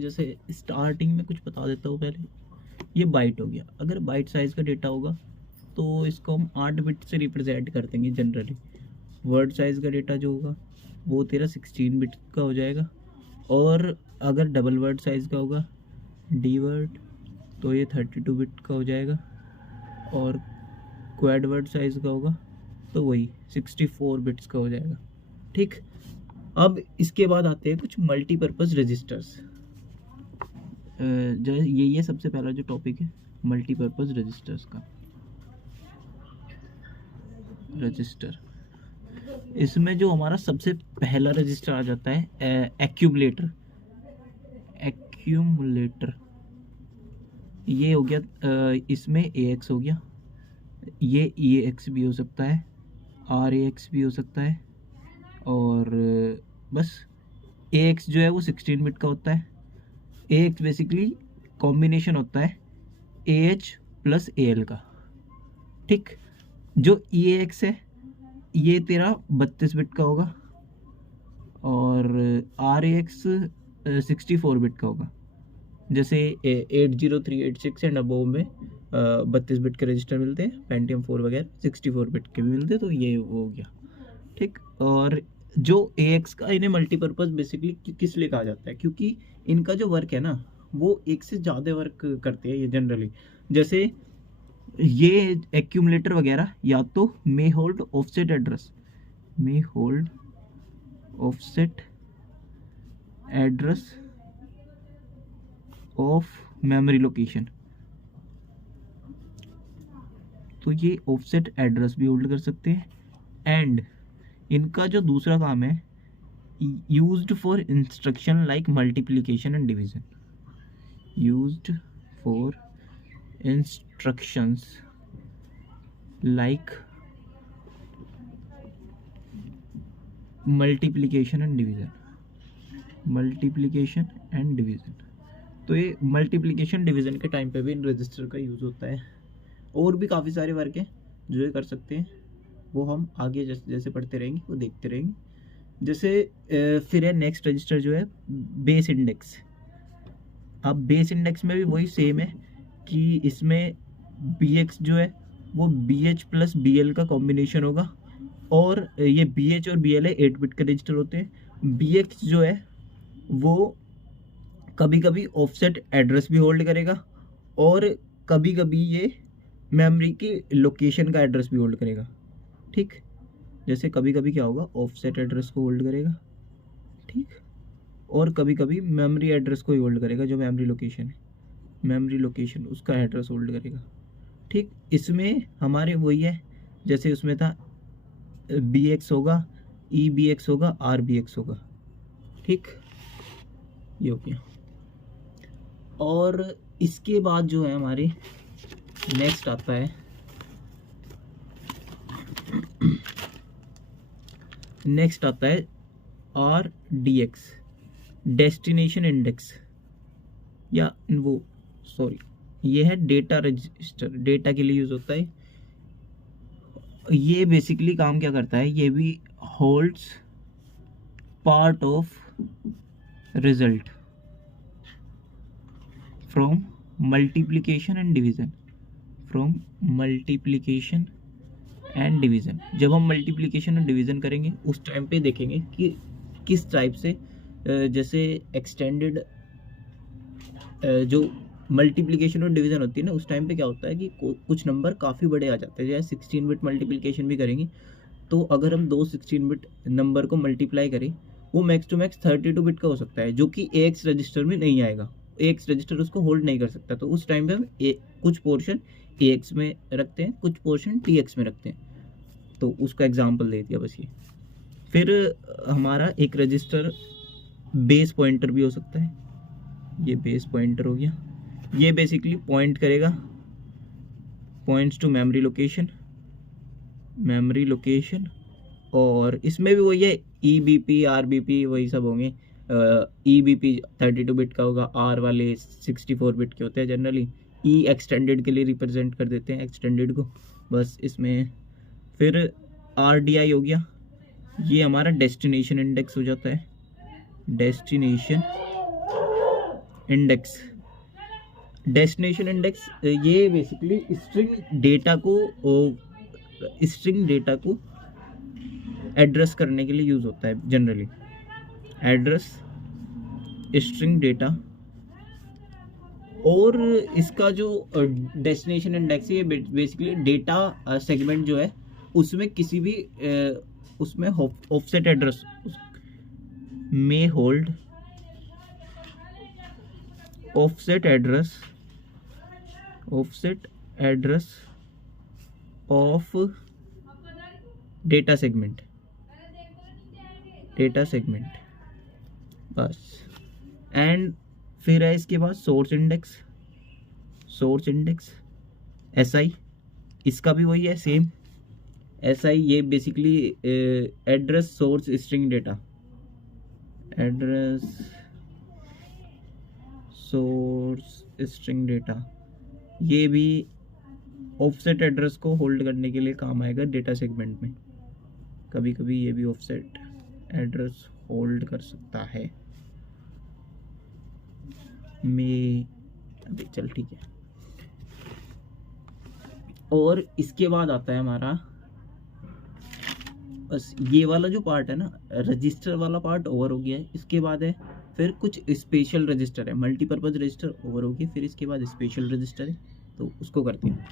जैसे स्टार्टिंग में कुछ बता देता हूँ पहले। ये बाइट हो गया। अगर बाइट साइज़ का डेटा होगा तो इसको हम 8 बिट से रिप्रेजेंट कर देंगे जनरली। वर्ड साइज़ का डेटा जो होगा वो तेरा 16 बिट का हो जाएगा। और अगर डबल वर्ड साइज़ का होगा डी वर्ड तो ये 32 बिट का हो जाएगा। और क्वाड वर्ड साइज़ का होगा तो वही 64 बिट्स का हो जाएगा। ठीक। अब इसके बाद आते हैं कुछ मल्टीपर्पज़ रजिस्टर्स। जो ये सबसे पहला जो टॉपिक है मल्टीपर्पज़ रजिस्टर्स का। रजिस्टर, इसमें जो हमारा सबसे पहला रजिस्टर आ जाता है एक्यूमुलेटर। एक्यूमुलेटर ये हो गया, इसमें AX हो गया, ये EAX भी हो सकता है, RAX भी हो सकता है। और बस AX जो है वो 16 बिट का होता है। AX बेसिकली कॉम्बिनेशन होता है AH प्लस AL का। ठीक। जो EAX है ये तेरा 32 बिट का होगा और RAX 64 बिट का होगा। जैसे 80386 एंड अबोव में 32 बिट के रजिस्टर मिलते हैं, पेंटियम 4 वगैरह 64 बिट के भी मिलते हैं, तो ये वो हो गया। ठीक। और जो AX का इन्हें मल्टीपर्पज़ बेसिकली किस लिए कहा जाता है, क्योंकि इनका जो वर्क है ना वो एक से ज़्यादा वर्क करते हैं ये जनरली। जैसे ये एक्यूमुलेटर वगैरह या तो may hold offset address, may hold offset address of memory location, तो ये ऑफसेट एड्रेस भी होल्ड कर सकते हैं। एंड इनका जो दूसरा काम है used for instruction like multiplication and division, used for instructions like multiplication and division, multiplication and division. तो ये मल्टीप्लिकेशन डिवीजन के टाइम पे भी इन रजिस्टर का यूज़ होता है। और भी काफ़ी सारे वर्क हैं जो ये कर सकते हैं, वो हम आगे जैसे जैसे पढ़ते रहेंगे वो देखते रहेंगे। जैसे फिर है नेक्स्ट रजिस्टर जो है बेस इंडेक्स। अब बेस इंडेक्स में भी वही सेम है कि इसमें BX जो है वो BH प्लस BL का कॉम्बिनेशन होगा। और ये BH और BL है 8 बिट के रजिस्टर होते हैं। BX जो है वो कभी कभी ऑफसेट एड्रेस भी होल्ड करेगा और कभी कभी ये मेमोरी की लोकेशन का एड्रेस भी होल्ड करेगा। ठीक। जैसे कभी कभी क्या होगा, ऑफसेट एड्रेस को होल्ड करेगा। ठीक। और कभी कभी मेमोरी एड्रेस को ही होल्ड करेगा, जो मेमोरी लोकेशन है, मेमोरी लोकेशन उसका एड्रेस होल्ड करेगा। ठीक। इसमें हमारे वही है जैसे उसमें था BX होगा, EBX होगा, RBX होगा। ठीक। ये हो गया। और इसके बाद जो है हमारे नेक्स्ट आता है RDX, डेस्टिनेशन इंडेक्स, या वो सॉरी ये है डेटा रजिस्टर, डेटा के लिए यूज होता है। ये बेसिकली काम क्या करता है, ये भी holds part of result from multiplication and division, from multiplication and division. जब हम मल्टीप्लिकेशन और डिवीजन करेंगे उस टाइम पे देखेंगे कि किस टाइप से जैसे एक्सटेंडेड जो मल्टीप्लिकेशन और डिवीजन होती है ना, उस टाइम पे क्या होता है कि कुछ नंबर काफ़ी बड़े आ जाते हैं। जैसे 16 बिट मल्टीप्लिकेशन भी करेंगे तो अगर हम दो 16 बिट नंबर को मल्टीप्लाई करें वो मैक्स टू मैक्स 32 बिट का हो सकता है, जो कि AX रजिस्टर में नहीं आएगा। AX रजिस्टर उसको होल्ड नहीं कर सकता, तो उस टाइम पे हम कुछ पोर्शन AX में रखते हैं, कुछ पोर्शन TX में रखते हैं। तो उसका एग्जाम्पल दे दिया बस ये। फिर हमारा एक रजिस्टर बेस पॉइंटर भी हो सकता है, ये बेस पॉइंटर हो गया। ये बेसिकली पॉइंट करेगा, points to memory location, memory location. और इसमें भी वही है EBP RBP वही सब होंगे। EBP 32 बिट का होगा, R वाले 64 बिट के होते हैं जनरली। E एक्सटेंडेड के लिए रिप्रेजेंट कर देते हैं एक्सटेंडेड को बस इसमें। फिर RDI हो गया, ये हमारा डेस्टिनेशन इंडेक्स हो जाता है, डेस्टिनेशन इंडेक्स, डेस्टिनेशन इंडेक्स, ये बेसिकली स्ट्रिंग डेटा को एड्रेस करने के लिए यूज़ होता है जनरली। एड्रेस स्ट्रिंग डेटा, और इसका जो डेस्टिनेशन इंडेक्स है ये बेसिकली डेटा सेगमेंट जो है उसमें किसी भी उसमें ऑफसेट एड्रेस में hold offset address of data segment बस। एंड फिर है इसके बाद सोर्स इंडेक्स SI, इसका भी वही है सेम। SI ये basically address source string data, address source string data, ये भी ऑफसेट एड्रेस को होल्ड करने के लिए काम आएगा डेटा सेगमेंट में। कभी कभी ये भी ऑफसेट एड्रेस होल्ड कर सकता है अभी चल ठीक है। और इसके बाद आता है हमारा, बस ये वाला जो पार्ट है ना, रजिस्टर वाला पार्ट ओवर हो गया है। इसके बाद है फिर कुछ स्पेशल रजिस्टर है, मल्टीपर्पज़ रजिस्टर ओवर हो गया, फिर इसके बाद स्पेशल रजिस्टर है, तो उसको करते हैं।